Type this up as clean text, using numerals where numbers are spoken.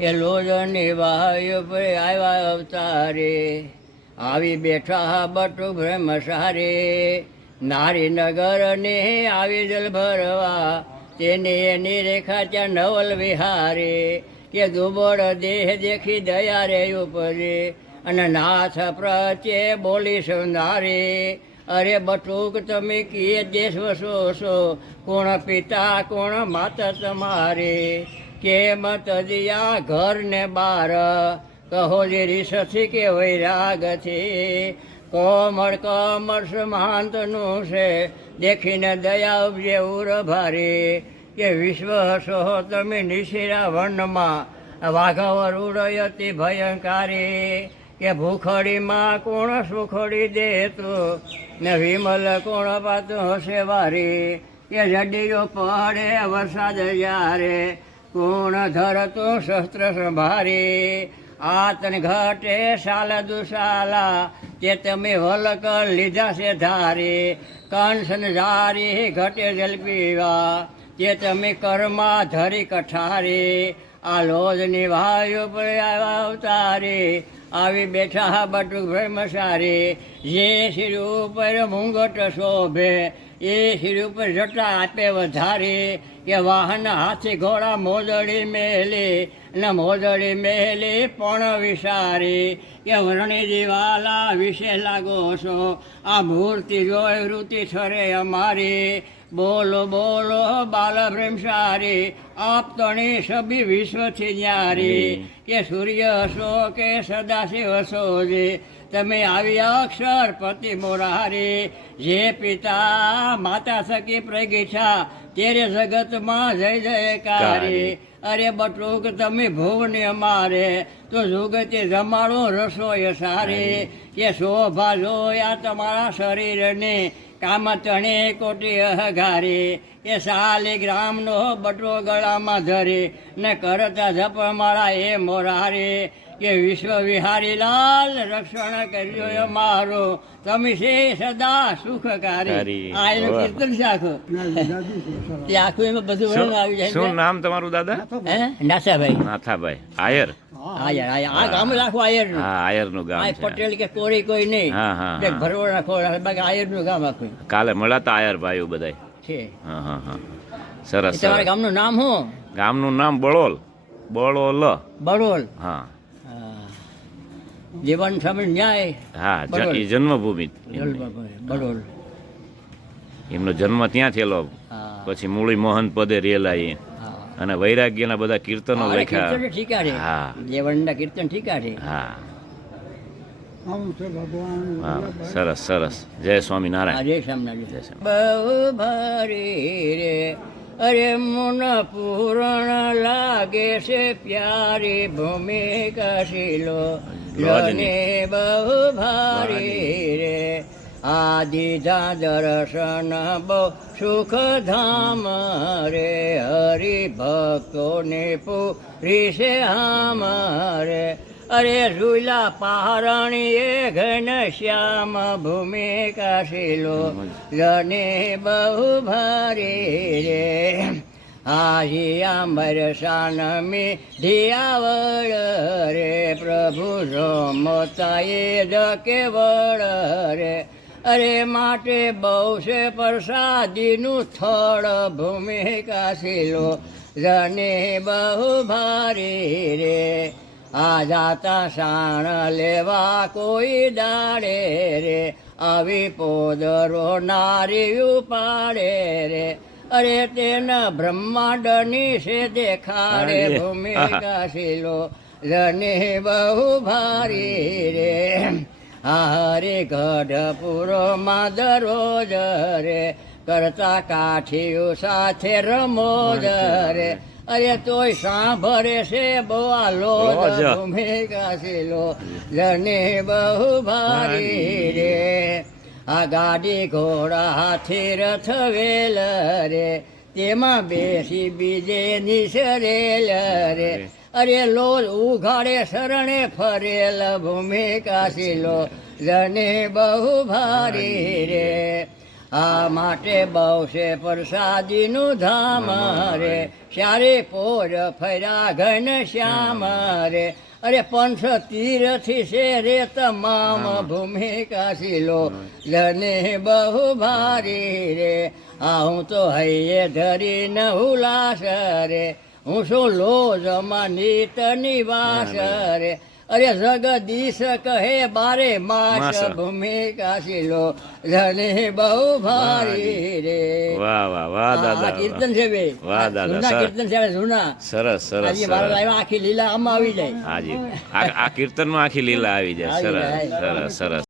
એ લોજની વાયુ પર આવ્યા અવતારે, આવી બેઠા બટુ બ્રહ્મસારે, નારી નગર ને આવી જલ ભરવા, તેને એની રેખા ત્યાં નવલ વિહારે, કે દુબળ દેહ દેખી દયા રે ઉપજે, અને નાથ પ્રત્યે બોલી સુંદારે, અરે બટુક તમે કીએ દેશ વસો છો, કોણ પિતા કોણ માતા તમારે, કેમ તજિયા ઘર ને બાર, કહો જે રીસથી કે વૈરાગથી, કોમળ કમળ સમાંતનું છે, દેખીને દયા ઉપજે ઉર ભારે, કે વિશ્વ હસો તમે નિશિરા વનમાં, વાઘવર ઉડયતી ભયંકારી, કે ભૂખડીમાં કોણ સુખડી દેતું, ને વિમલ કોણ પાતું હશે વારી, કે જડીઓ પડે વરસાદ જ્યારે, કોણ ધરતું શસ્ત્ર સંભારી, આતન ઘટે સાલ દુસાલા, તે તમે વલક લીધા છે ધારી, કંસન જારી ઘટે જલ પીવા, તે તમે કર્મા ધરી કઠારી, આ લોજની વાયુ પર આવ્યા અવતારે, આવી બેઠા બટુક બ્રહ્મસારી, જે શિર ઉપર મુંગટ શોભે, એ શિર ઉપર જટા આપે વધારે, કે વાહન હાથી ઘોડા મોજડી મેલી, ને મોજડી મેલી પણ વિસારી, કે વર્ણી જીવાલા વિશે લાગો છો, આ મૂર્તિ જોઈ વૃત્તિ ઠરે અમારી, બોલો બોલો બાલ બ્રહ્મસારી, આપ તણી સભી વિશ્વથી ન્યારી, કે સૂર્ય હસો કે સદાશિવ હસો જે, તમે આવ્યા અક્ષર પતિ મોરારી, જે પિતા માતા સખી પ્રગીઠા, તેરે જગતમાં જય જયકારી, અરે બટુક તમે ભુવને અમારે, તો જુગતે જમાડો રસોય સારી, કે શોભા જોયા તમારા શરીરને, કામ તણે કોટી અહગારી, કે શાલિગ્રામનો બટવો ગળામાં ધરી, ને કરતા જપ મારા એ મોરારી, કે વિશ્વ વિહારી લાલ રક્ષણ કરજો અમારો, તમે છે સદા સુખકારી. આ એનું કીર્તન છે આખું, તે આખું એમાં બધું વર્ણન આવી જાય. શું નામ તમારું દાદા? નાથાભાઈ. નાથાભાઈ. આયર. આ ગામ રાખો આયર નું. હા, આયર નું ગામ છે. પટેલ કે કોરી કોઈ નહીં. હા હા. ભરવાડ ખોરા બાકી આયર નું ગામ આખું. કાલે મળ્યા તા આયર ભાઈઓ બધા છે. હા હા હા. સરસ. તમારા ગામનું નામ શું? ગામનું નામ બળોલ. બળોલ. બળોલ. હા. જીવન સમય ન્યાય. હા, જન્મભૂમિ બળોલ. એમનો જન્મ ત્યાં થયેલો, પછી મૂળી મોહન પદે રેલા, અને વૈરાગ્યના બધા કીર્તનો લખ્યા. હા, જીવનના કીર્તન ઠીકા છે. હા. સરસ સરસ. જય સ્વામિનારાયણ. જય સ્વામિનારાયણ. બહુ ભારી રે અરે મુન પૂરણ લાગે છે, પ્યારી ભૂમિકા શીલો લને બહુ ભારી રે, આદિધા દર્શન બહુ સુખધામ રે, હરિભક્તોને પૂરી છે હામ રે, અરે ઝુલા પહારણીએ ઘન શ્યામ ભૂમિકા શીલો લને બહુ ભારી રે, આજી આંબર સાનમી ધિયાવળ રે, પ્રભુ રમતાએ જ કેવળ રે, અરે માટે બહુ છે પ્રસાદીનું થળ ભૂમિકા શીલો લને બહુ ભારી રે, આ જાતા શાણ લેવા કોઈ દાડે રે, આવી પોદરો નારી ઉપાડે રે, અરે તેના બ્રહ્માંડની છે દેખાડે ભૂમિકા શીલો લને બહુ ભારી રે, હરે ગઢપુરમાં દરરોજ રે, કરતા કાઠીઓ સાથે રમોજ રે, અરે તોય સાંભળે છે બોલો ભૂમિકા શીલો લને બહુ ભારી રે, આ ગાડી ઘોડા હાથી રથ વેલ રે, તેમાં બેસી બીજે નિસરેલ રે, અરે લોલ ઉઘાડે શરણે ફરેલ ભૂમિકા શીલો લને બહુ ભારી રે, આ માટે બહુ છે પ્રસાદીનું ધામ રે શ્યારે પોર ફર્યા ઘન શ્યામ રે અરે પંથ તીરથી છે રે તમામ ભૂમિ કાશીલો જને બહુ ભારી રે આ હું તો હૈયે ધરી ન ઉલ્લાસ રે હું શું લોજમાં નિત નિવાસ રે અરે જગદીશ કહે બારે માસ માસ. ભૂમિ કાશીલો જને બહુ ભારી રે વાહ વાહ વાહ આ દાદા કીર્તન છે બે વાહ દાદા, જૂના સર. કીર્તન છે જૂના સરસ સરસ આજે મારા સરસ લાઈવ આખી લીલા આમાં આવી જાય હાજી આ કીર્તનમાં આખી લીલા આવી જાય આવી સરસ જાય. સરસ સરસ